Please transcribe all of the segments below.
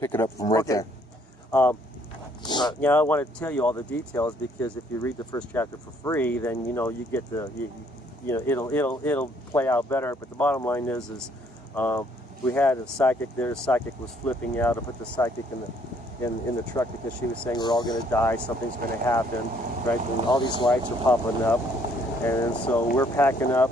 Pick it up from right there. Now I want to tell you all the details, because if you read the first chapter for free, then you know you get the it'll play out better. But the bottom line is we had a psychic there. The psychic was flipping out. I put the psychic in the truck because she was saying we're all going to die, something's going to happen, right? And all these lights are popping up, and so we're packing up,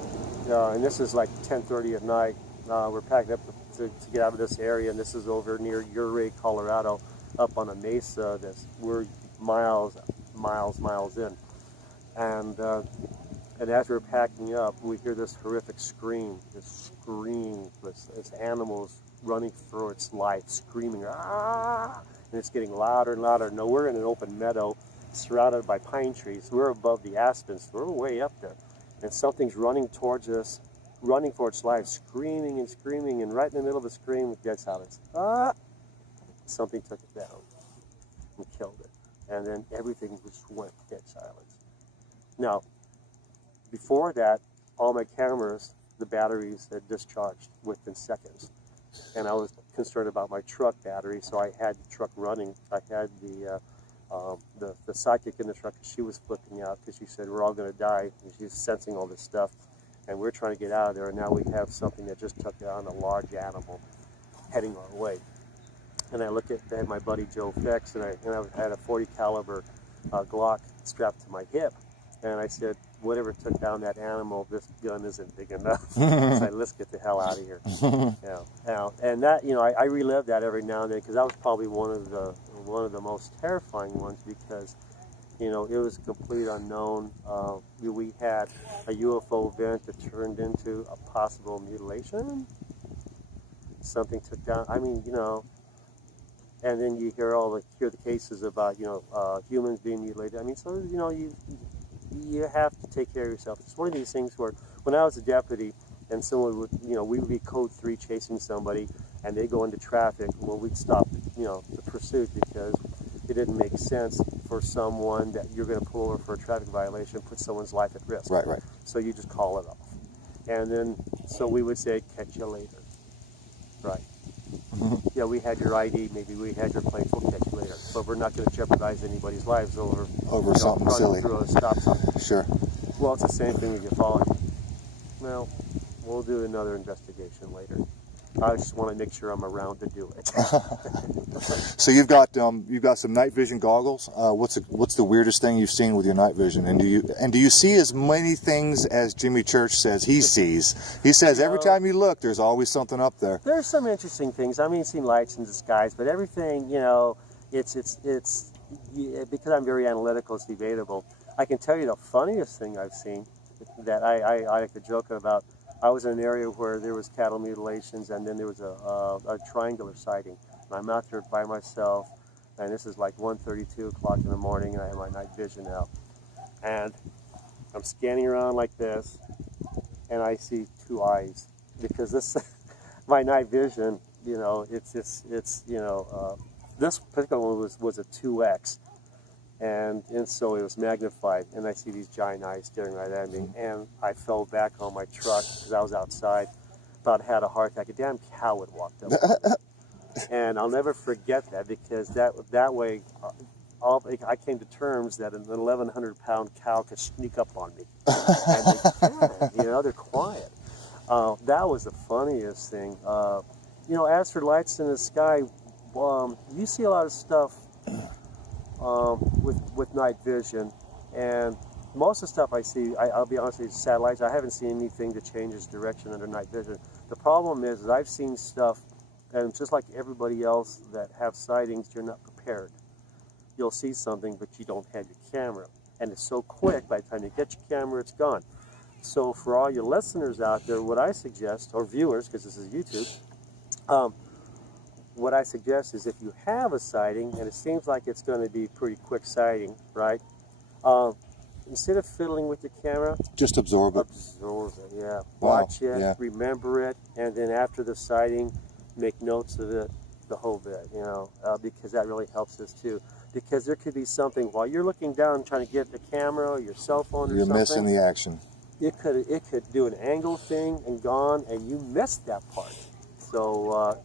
and this is like 10:30 at night. We're packing up to get out of this area, and this is over near Ouray, Colorado, up on a mesa that's we're miles in, and as we're packing up, we hear this horrific scream, this animal's running for its life, screaming, ah! And it's getting louder and louder. Now we're in an open meadow surrounded by pine trees. We're above the aspens, so we're way up there, and something's running towards us, running for its life, screaming and screaming, and right in the middle of the scream, dead silence. Ah! Something took it down and killed it, and then everything just went dead silence. Now, before that, all my cameras, the batteries had discharged within seconds, and I was concerned about my truck battery, so I had the truck running. I had the psychic in the truck. She was flipping out because she said we're all going to die, and she's sensing all this stuff, and we're trying to get out of there. And now we have something that just took down a large animal heading our way. And I had my buddy Joe Fex, and I had a 40 caliber Glock strapped to my hip, and I said, whatever took down that animal, this gun isn't big enough. So I said, let's get the hell out of here. And that, I relive that every now and then, because that was probably one of the most terrifying ones, because it was a complete unknown. We had a UFO event that turned into a possible mutilation. Something took down. And then you hear the cases about humans being mutilated. So you have to take care of yourself. It's one of these things where when I was a deputy and someone would we would be code 3 chasing somebody and they go into traffic, well, we'd stop the pursuit, because it didn't make sense for someone that you're going to pull over for a traffic violation, put someone's life at risk. Right. So you just call it off. And then so we would say, catch you later. Right. Yeah, we had your ID, maybe we had your plates, we'll catch you later. But we're not going to jeopardize anybody's lives over something silly. Through a stop sign. Sure. Well, it's the same thing if you follow. Well, we'll do another investigation later. I just want to make sure I'm around to do it. So you've got some night vision goggles. What's the weirdest thing you've seen with your night vision? And do you see as many things as Jimmy Church says he sees? He says every time you look, there's always something up there. There's some interesting things. I've seen lights in the skies, but everything, it's because I'm very analytical. It's debatable. I can tell you the funniest thing I've seen that I like to joke about. I was in an area where there was cattle mutilations, and then there was a triangular sighting. And I'm out there by myself, and this is like 1:30, 2 o'clock in the morning, and I have my night vision out. And I'm scanning around like this, and I see 2 eyes, because this, my night vision, this particular one was a 2X. And so it was magnified, and I see these giant eyes staring right at me, and I fell back on my truck because I was outside, about had a heart attack. A damn cow had walked up, and I'll never forget that, because that way, I came to terms that an 1,100-pound cow could sneak up on me, and they can, they're quiet. That was the funniest thing. As for lights in the sky, you see a lot of stuff. With night vision, and most of the stuff I see, I'll be honest with you, satellites. I haven't seen anything that changes direction under night vision. The problem is I've seen stuff, and just like everybody else that have sightings, you're not prepared. You'll see something, but you don't have your camera, and it's so quick, by the time you get your camera, it's gone. So for all your listeners out there, what I suggest, or viewers, because this is YouTube, what I suggest is if you have a sighting, and it seems like it's going to be a pretty quick sighting, right? Instead of fiddling with your camera, just absorb it. Absorb it, yeah. Wow. Watch it, remember it, and then after the sighting, make notes of it, the whole bit, because that really helps us too. Because there could be something while you're looking down trying to get the camera or your cell phone or something. You're missing the action. It could do an angle thing and gone, and you missed that part. So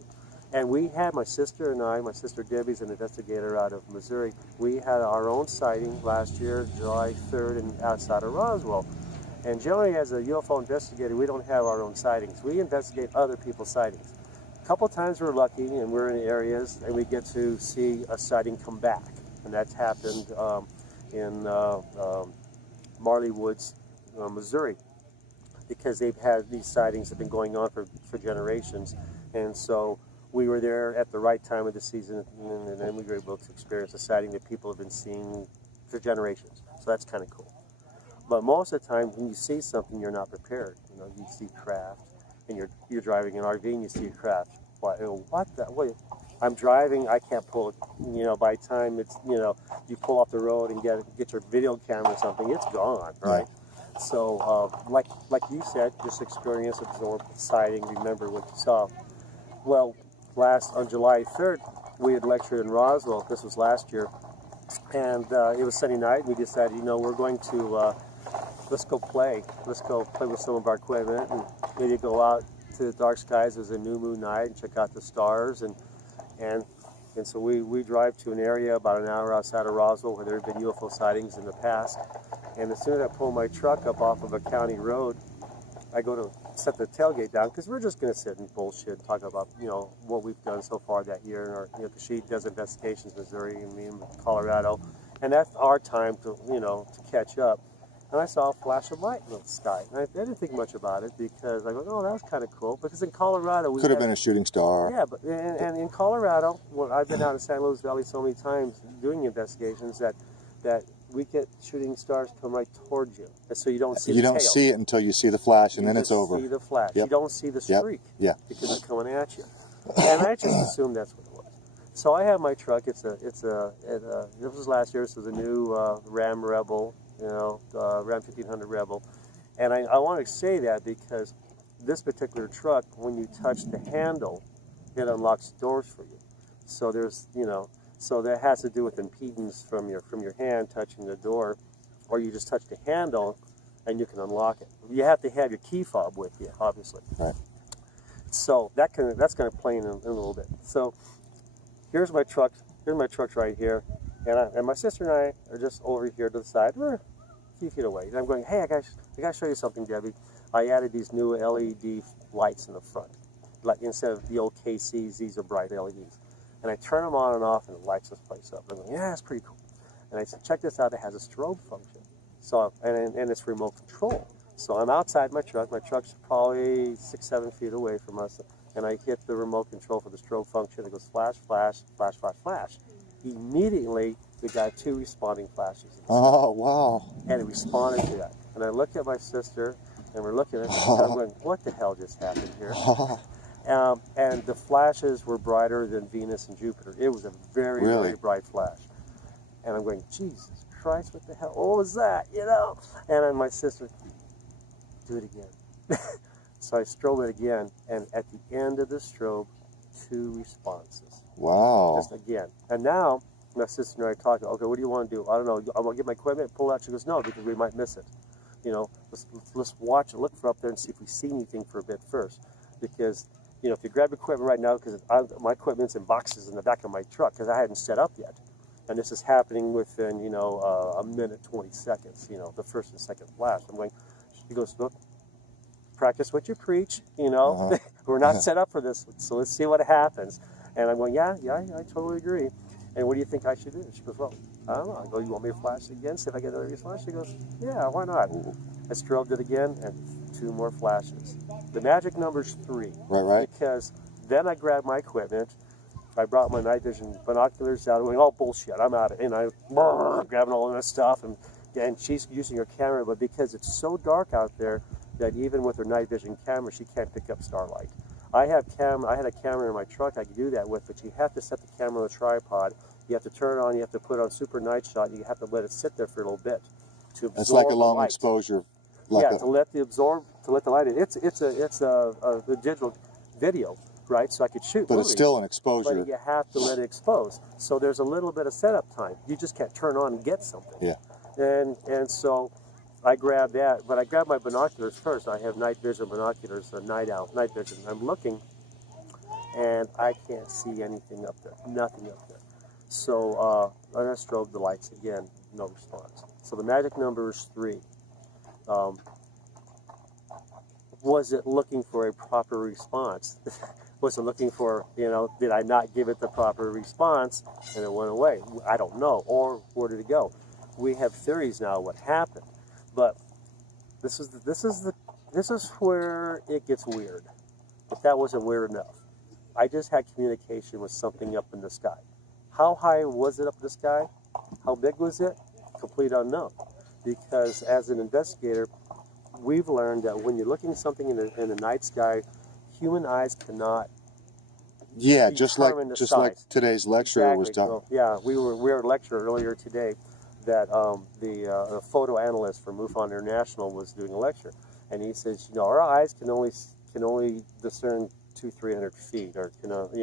And we had, my sister and I, my sister Debbie's an investigator out of Missouri, we had our own sighting last year, July 3rd, and outside of Roswell. And generally, as a UFO investigator, we don't have our own sightings. We investigate other people's sightings. A couple times we're lucky and we're in areas and we get to see a sighting come back. And that's happened in Marley Woods, Missouri, because they've had these sightings that have been going on for generations. And so we were there at the right time of the season, and then we were able to experience a sighting that people have been seeing for generations. So that's kind of cool. But most of the time, when you see something, you're not prepared. You know, you see craft, and you're driving an RV and you see a craft. What the? Wait, I'm driving. I can't pull it. You know, by the time it's, you know, you pull off the road and get your video camera or something, it's gone, right? Yeah. So, like you said, just experience, absorb, sighting, remember what you saw. Well, on July 3rd, we had lectured in Roswell. This was last year, and it was Sunday night. And we decided, you know, we're going to let's go play with some of our equipment, and maybe go out to the dark skies. It was a new moon night, and check out the stars, and so we drive to an area about an hour outside of Roswell where there have been UFO sightings in the past. And as soon as I pull my truck up off of a county road, I go to set the tailgate down, because we're just going to sit and bullshit and talk about, you know, what we've done so far that year. And you know, because she does investigations in Missouri and me in Colorado, and that's our time to, you know, to catch up. And I saw a flash of light in the sky, and I didn't think much about it, because I go, oh, that was kind of cool. Because in Colorado, we could have been a shooting star. Yeah, but and in Colorado, well, I've been out in San Luis Valley so many times doing investigations that we get shooting stars come right towards you, and so you don't see. You don't see it until you see the flash, and then it's over. You see the flash. Yep. You don't see the streak. Yeah. Because it's coming at you, and I just assumed that's what it was. So I have my truck. This was last year. This was a new Ram Rebel, you know, Ram 1500 Rebel, and I want to say that because this particular truck, when you touch the handle, it unlocks doors for you. So there's, you know. So that has to do with impedance from your hand touching the door, or you just touch the handle and you can unlock it. You have to have your key fob with you, obviously. Right. So that's going to play in a little bit. So here's my truck. Here's my truck right here, and my sister and I are just over here to the side. We're a few feet away. And I'm going, hey, I got to show you something, Debbie. I added these new LED lights in the front. Like, instead of the old KCs, these are bright LEDs. And I turn them on and off, and it lights this place up. And I'm like, yeah, that's pretty cool. And I said, check this out. It has a strobe function. So, and it's remote control. So I'm outside my truck. My truck's probably 6-7 feet away from us. And I hit the remote control for the strobe function. It goes flash, flash, flash, flash, flash. Immediately, we got 2 responding flashes. Oh, wow. And it responded to that. And I looked at my sister, and we're looking at it, and I'm going, what the hell just happened here? And the flashes were brighter than Venus and Jupiter. It was a very, very bright flash. And I'm going, Jesus Christ, what the hell? What was that? You know? And then my sister, do it again. So I strobe it again, and at the end of the strobe, 2 responses. Wow. Just again. And now, my sister and I are talking, okay, what do you want to do? I don't know. I'm going to get my equipment, pull it out. She goes, no, because we might miss it. You know, let's watch it, look for up there and see if we see anything for a bit first. Because, you know, if you grab equipment right now, because my equipment's in boxes in the back of my truck, because I hadn't set up yet. And this is happening within, you know, a minute, 20 seconds, you know, the first and second flash. I'm going, she goes, look, practice what you preach, you know. We're not set up for this, so let's see what happens. And I'm going, yeah, I totally agree. And what do you think I should do? She goes, well, I don't know. I go, you want me to flash again, see if I get another flash? She goes, yeah, why not? I strobed it again, and 2 more flashes. The magic number's 3. Right. Because then I grabbed my equipment. I brought my night vision binoculars out. I'm going, oh, bullshit, I'm out of it. And I'm grabbing all of this stuff. And she's using her camera, but because it's so dark out there that even with her night vision camera, she can't pick up starlight. I had a camera in my truck I could do that with, but you have to set the camera on a tripod. You have to turn it on. You have to put it on super night shot. And you have to let it sit there for a little bit to absorb. It's like a long light. exposure. To let the light in. It's a digital video, right? So I could shoot. But movies, it's still an exposure. But you have to let it expose. So there's a little bit of setup time. You just can't turn on and get something. Yeah. And so I grabbed that, but I grabbed my binoculars first. I have night vision binoculars, night vision. I'm looking, and I can't see anything up there, nothing up there. So I strobe the lights again, no response. So the magic number is 3. Was it looking for a proper response? Was it looking for, did I not give it the proper response and it went away? I don't know. Or where did it go? We have theories now what happened, but this is where it gets weird. But that wasn't weird enough. I just had communication with something up in the sky. How high was it up in the sky? How big was it? Complete unknown. Because as an investigator, we've learned that when you're looking at something in the night sky, human eyes cannot. Yeah, just like today's lecture was done. So, yeah, we were at a lecture earlier today that the photo analyst for MUFON International was doing a lecture, and he says, our eyes can only discern 200-300 feet, or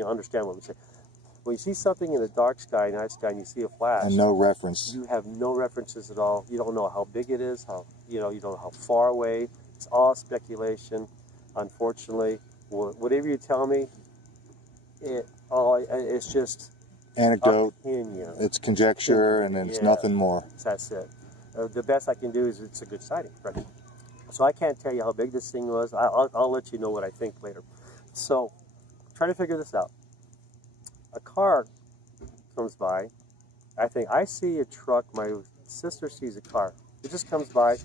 understand what we say. When you see something in the dark sky, night sky, and you see a flash, and no reference, you have no references at all. You don't know how big it is, you don't know how far away. It's all speculation. Unfortunately, whatever you tell me, it's just anecdote. Opinion. It's conjecture, and it's nothing more. That's it. The best I can do is it's a good sighting. Right? So I can't tell you how big this thing was. I'll let you know what I think later. So try to figure this out. A car comes by. I see a truck. My sister sees a car. It just comes by.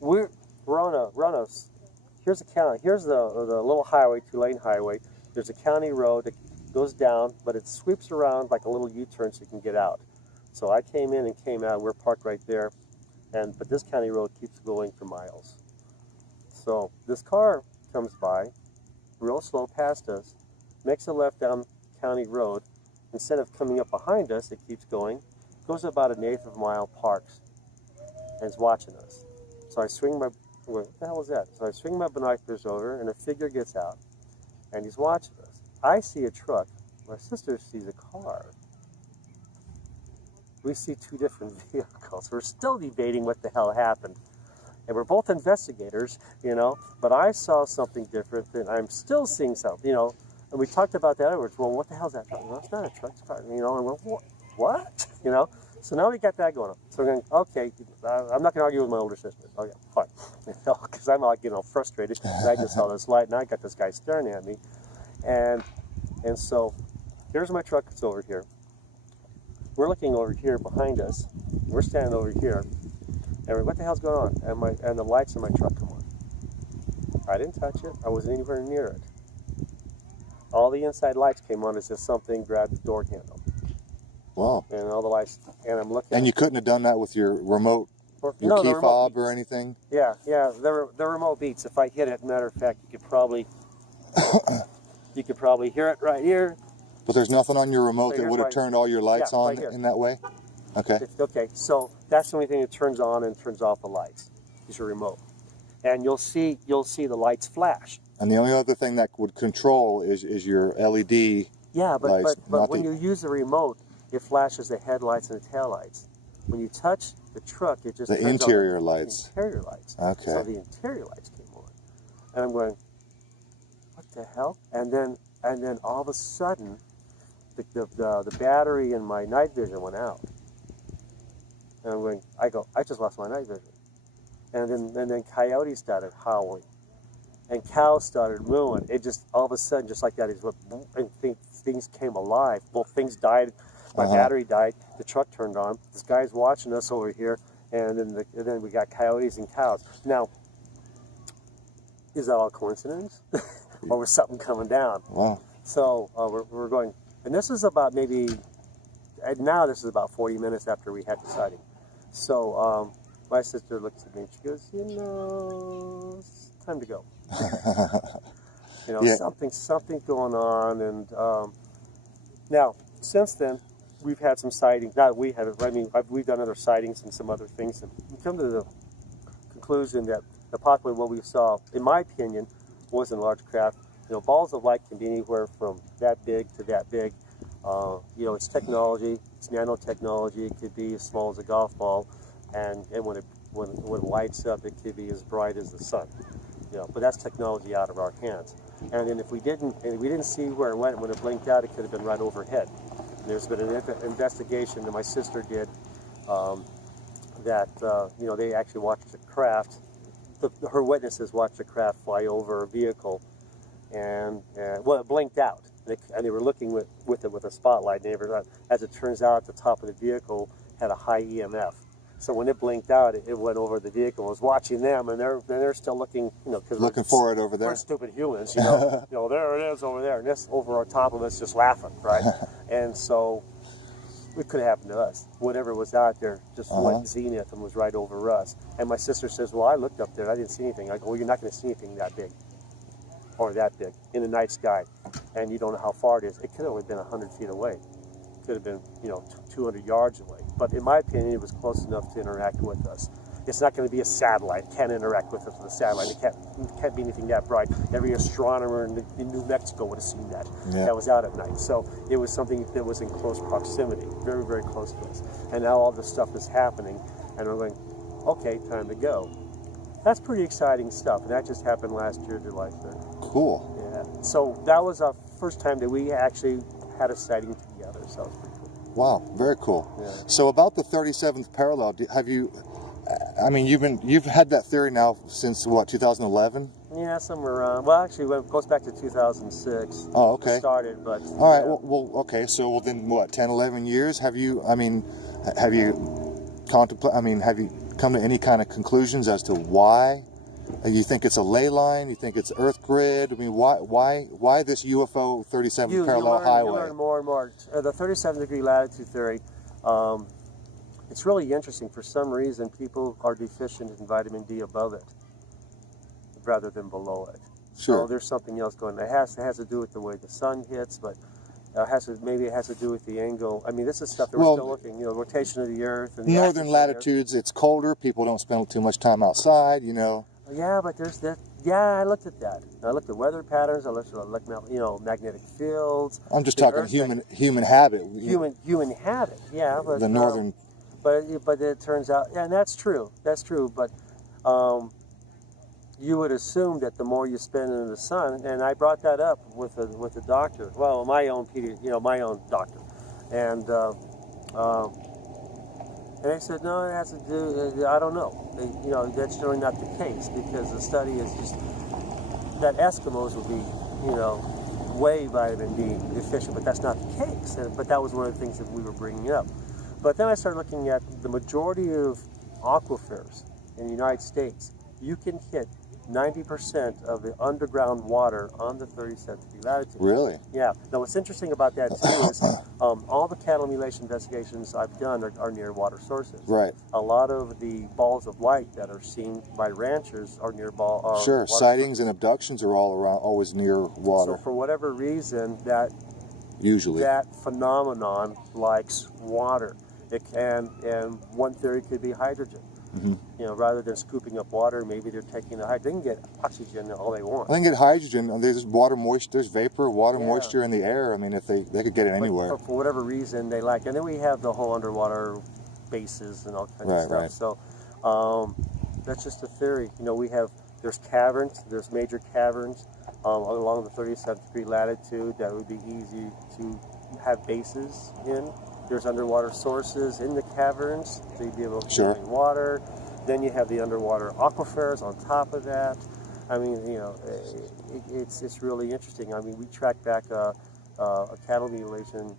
We're on a. Here's the county. Here's the little highway, 2-lane highway. There's a county road that goes down, but it sweeps around like a little U-turn so you can get out. So I came in and came out. We're parked right there, but this county road keeps going for miles. So this car comes by, real slow past us, makes a left down county road. Instead of coming up behind us, it keeps going, goes about 1/8 of a mile, parks, and is watching us. So I swing my, what the hell was that? So I swing my binoculars over, and a figure gets out, and he's watching us. I see a truck. My sister sees a car. We see 2 different vehicles. We're still debating what the hell happened. And we're both investigators, but I saw something different, and I'm still seeing something, And we talked about that afterwards. Well, what the hell's that truck? Well, it's not a truck, it's a car, and we're, what? So now we got that going on. So we're going, okay, I'm not going to argue with my older sister. Okay, fine. Because I'm all, frustrated because I just saw this light, and I got this guy staring at me. And so here's my truck. It's over here. We're looking over here behind us. We're standing over here. And we're, what the hell's going on? And the lights in my truck come on. I didn't touch it. I wasn't anywhere near it. All the inside lights came on as if something grabbed the door handle. Wow. And all the lights, and I'm looking. And you couldn't have done that with your remote, your key fob or anything? Yeah, the remote beats. If I hit it, matter of fact, you could probably hear it right here. But there's nothing on your remote that would have turned all your lights on in that way? Okay. Okay, so that's the only thing that turns on and turns off the lights is your remote. And you'll see the lights flash. And the only other thing that would control is your LED. Yeah, but when you use the remote, it flashes the headlights and the taillights. When you touch the truck, it just the interior lights. The interior lights. Okay. So the interior lights came on, and I'm going, what the hell? And then all of a sudden, the battery in my night vision went out. And I'm going, I just lost my night vision. And then coyotes started howling, and cows started mooing. It just all of a sudden, just like that, and things came alive. Well, things died. My battery died. The truck turned on. This guy's watching us over here, and then we got coyotes and cows. Now, is that all coincidence, or was something coming down? Wow. So we're going, and this is about maybe. Now this is about 40 minutes after we had the sighting. So my sister looks at me and she goes, it's time to go. Something going on, and now since then. We've had some sightings. Not we have. We've done other sightings and some other things, and we come to the conclusion that possibly what we saw, in my opinion, wasn't large craft. Balls of light can be anywhere from that big to that big. It's technology. It's nanotechnology. It could be as small as a golf ball, and when it lights up, it could be as bright as the sun. But that's technology out of our hands. And then if we didn't see where it went when it blinked out, it could have been right overhead. There's been an investigation that my sister did that you know, they actually watched a craft. Her witnesses watched a craft fly over a vehicle, and well, it blinked out, and they were looking with it with a spotlight. And as it turns out, the top of the vehicle had a high EMF. So when it blinked out, it went over the vehicle. It was watching them, and they're still looking, you know, because looking for it over there. We're stupid humans, you know. You know, there it is over there, and this over on top of us just laughing, right? And so it could have happened to us. Whatever was out there just went zenith and was right over us. And my sister says, well, I looked up there and I didn't see anything. I go, well, you're not going to see anything that big or that big in the night sky, and you don't know how far it is. It could have only been 100 feet away. Could have been, you know, 200 yards away. But in my opinion, it was close enough to interact with us. It's not going to be a satellite. It can't interact with us with a satellite. It can't be anything that bright. Every astronomer in New Mexico would have seen that. Yeah. That was out at night. So it was something that was in close proximity, very, very close to us. And now all this stuff is happening, and we're going, okay, time to go. That's pretty exciting stuff, and that just happened last year, July 3rd. Cool. Yeah. So that was our first time that we actually had a sighting together. So it was pretty cool. Wow, very cool. Yeah. So about the 37th parallel, have you? I mean, you've had that theory now since what, 2011? Yeah, somewhere around. Well, actually, it goes back to 2006. Oh, okay. It started, but all right. Well, okay. So, well, then what? 10, 11 years? Have you? I mean, have you contemplated? I mean, have you come to any kind of conclusions as to why? You think it's a ley line? You think it's Earth grid? I mean, why this UFO 37th parallel highway? You learn more and more. The 37-degree latitude theory. It's really interesting. For some reason, people are deficient in vitamin D above it rather than below it. Sure. So there's something else going on. It has to do with the way the sun hits, but maybe it has to do with the angle. I mean, this is stuff that we're still looking. You know, rotation of the Earth. And northern latitudes, it's colder. People don't spend too much time outside. You know. Yeah, but there's that. Yeah, I looked at that. I looked at weather patterns. I looked at magnetic fields. I'm just talking human habit. Human habit. Yeah, but the northern. But it turns out, yeah, and that's true. That's true. But you would assume that the more you spend in the sun, and I brought that up with the doctor. Well, my own doctor, and they said no, it has to do. I don't know. You know, that's really not the case, because the study is just that Eskimos would be, you know, way vitamin D deficient, but that's not the case. But that was one of the things that we were bringing up. But then I started looking at the majority of aquifers in the United States. You can hit 90% of the underground water on the 37th degree latitude. Really? Yeah. Now, what's interesting about that, too, is all the cattle mutilation investigations I've done are near water sources. Right. A lot of the balls of light that are seen by ranchers are near Sure. Sightings and abductions are always near water. So for whatever reason, that phenomenon likes water. And one theory could be hydrogen. Mm-hmm. You know, rather than scooping up water, maybe they're taking the hydrogen. They can get oxygen all they want. They can get hydrogen. There's water moisture. There's vapor, water moisture in the air. I mean, if they could get it anywhere. But for whatever reason, they like. And then we have the whole underwater bases and all kinds of stuff. Right. So that's just a theory. You know, there's caverns. There's major caverns along the 37th degree latitude that would be easy to have bases in. There's underwater sources in the caverns, so you'd be able to drink water. Then you have the underwater aquifers on top of that. I mean, you know, it's really interesting. I mean, we tracked back a cattle mutilation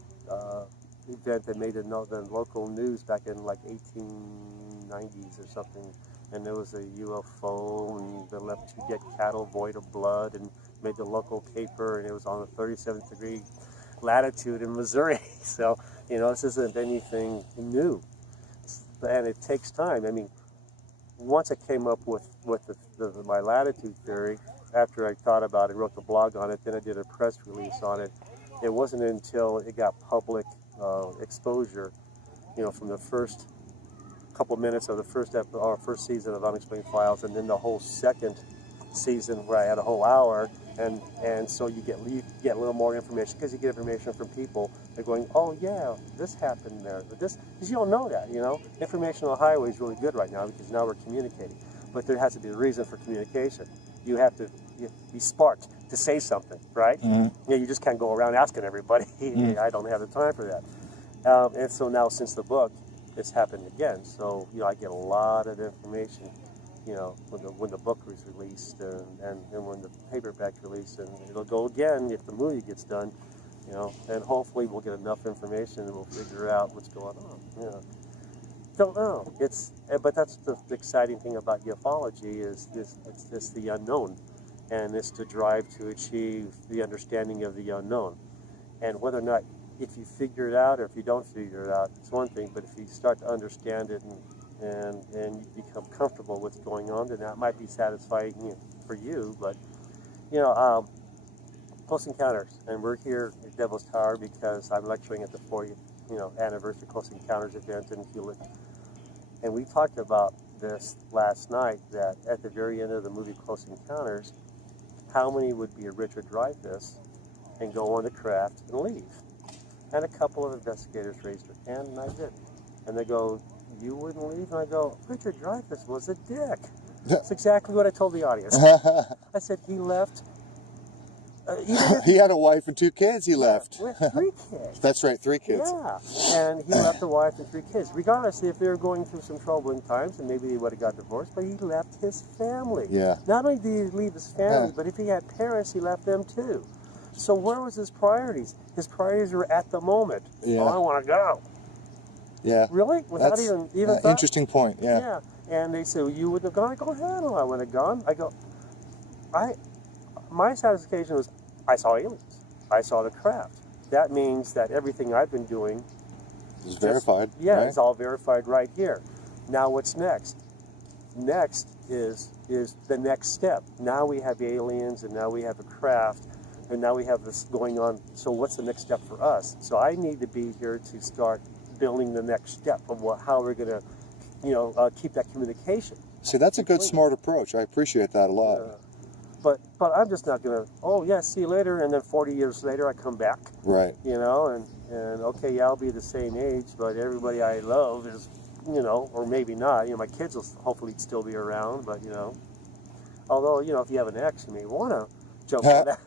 event that made the local news back in like 1890s or something, and there was a UFO, and they left 2 dead cattle void of blood, and made the local paper, and it was on the 37th degree latitude in Missouri. So, you know, this isn't anything new, and it takes time. I mean, once I came up with my latitude theory, after I thought about it, wrote the blog on it, then I did a press release on it. It wasn't until it got public exposure, you know, from the first couple minutes of the first season of Unexplained Files, and then the whole second season where I had a whole hour, and so you get a little more information, because you get information from people. They're going, oh yeah, this happened there, but this, because you don't know that, you know. Information on the highway is really good right now, because now we're communicating, but there has to be a reason for communication. You have to be sparked. to say something, right? Mm-hmm. You just can't go around asking everybody. I don't have the time for that. And so now, since the book, it's happened again. So I get a lot of information. When the book was released and when the paperback released, and it'll go again if the movie gets done. And hopefully we'll get enough information and we'll figure out what's going on. Don't know. But that's the exciting thing about ufology is it's the unknown, and it's to drive to achieve the understanding of the unknown. And whether or not, if you figure it out or if you don't figure it out, it's one thing. But if you start to understand it and you become comfortable with what's going on, then that might be satisfying for you. But Close Encounters, and we're here at Devil's Tower because I'm lecturing at the 40th anniversary Close Encounters event in Hewlett. And we talked about this last night, that at the very end of the movie Close Encounters, how many would be a Richard Dreyfuss and go on the craft and leave? And a couple of investigators raised their hand, and I did. And they go, "You wouldn't leave?" And I go, "Richard Dreyfuss was a dick." That's exactly what I told the audience. I said, he left. He had a wife and 2 kids. He left. With 3 kids. That's right, 3 kids. Yeah, and he left a wife and 3 kids. Regardless if they were going through some troubling times, and maybe they would have got divorced, but he left his family. Yeah. Not only did he leave his family, but if he had parents, he left them too. So where was his priorities? His priorities were at the moment. Yeah. Oh, I want to go. Yeah. Really? Without That's even thought? Interesting point. Yeah. Yeah. And they say, well, you wouldn't have gone. I go, hell no, I wouldn't have gone. I go, my satisfaction was, I saw aliens. I saw the craft. That means that everything I've been doing is verified. Yeah, right? It's all verified right here. Now what's next? Next is the next step. Now we have aliens, and now we have a craft, and now we have this going on. So what's the next step for us? So I need to be here to start building the next step of how we're going to, keep that communication. See, that's a good, smart approach. I appreciate that a lot. But I'm just not going to, oh, yeah, see you later, and then 40 years later I come back. Right. And okay, yeah, I'll be the same age, but everybody I love is, or maybe not. My kids will hopefully still be around, but, although, if you have an ex, you may want to jump on that.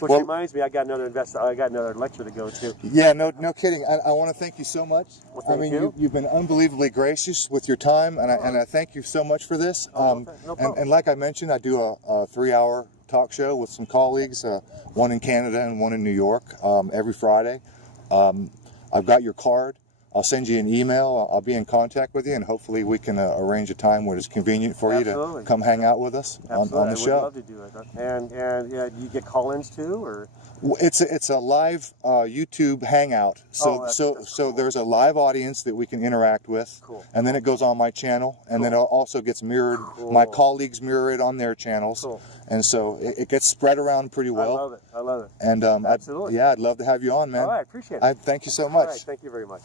Which reminds me, I got another lecture to go to. Yeah, no kidding. I want to thank you so much. Well, thank you. You've been unbelievably gracious with your time, and I thank you so much for this. No problem. And like I mentioned, I do a 3-hour talk show with some colleagues, one in Canada and one in New York, every Friday. I've got your card. I'll send you an email. I'll be in contact with you, and hopefully we can arrange a time when it's convenient for you to come hang out with us on the show. I would love to do it. And do you get call-ins too, or? It's a live YouTube hangout. So there's a live audience that we can interact with, and then it goes on my channel, and then it also gets mirrored. My colleagues mirror it on their channels, and so it gets spread around pretty well. I love it. And absolutely. I'd love to have you on, man. All right, appreciate it. Thank you so much. All right, thank you very much.